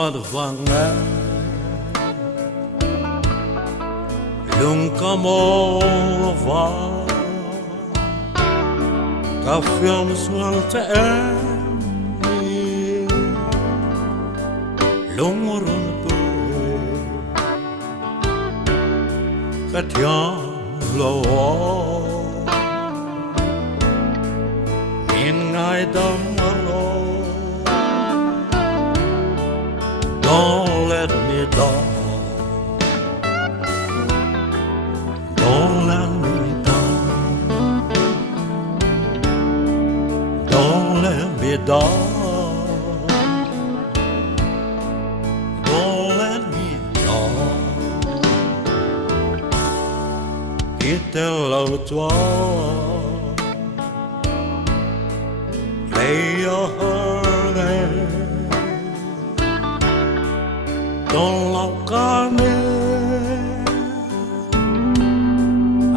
Lalchhuana Lunca mova Caffiam sulte emmi Lungorun bue Katiam lo Min ngai damalo Don't let me down. Don't let me down. Don't let me down. Don't let me down. It's Lalchhuana. Play your heart and Vanlalchhuana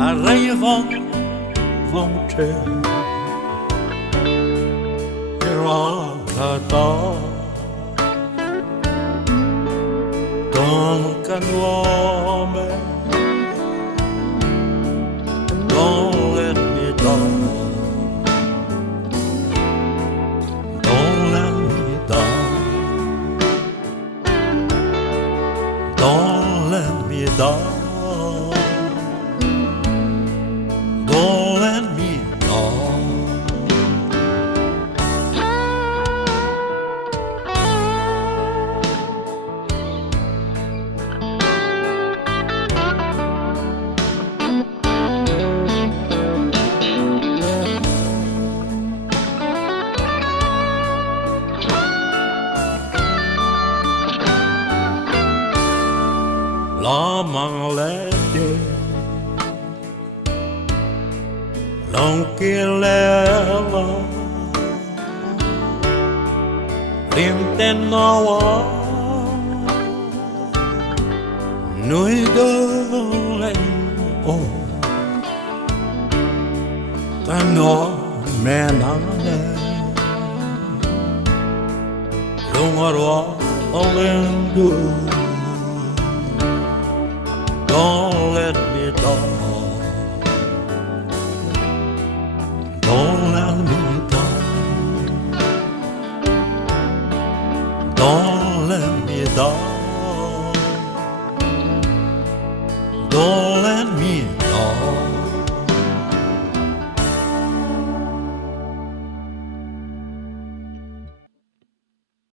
arriva vonte irata don canuome don't let me down. Don't let me down. Don't let me down. Don't let me down. La manglede Lonkilela Rintenawa Nui dole o Kano menane Lungarwa olendu Don't let me down. Don't let me down. Don't let me down. Don't let me down.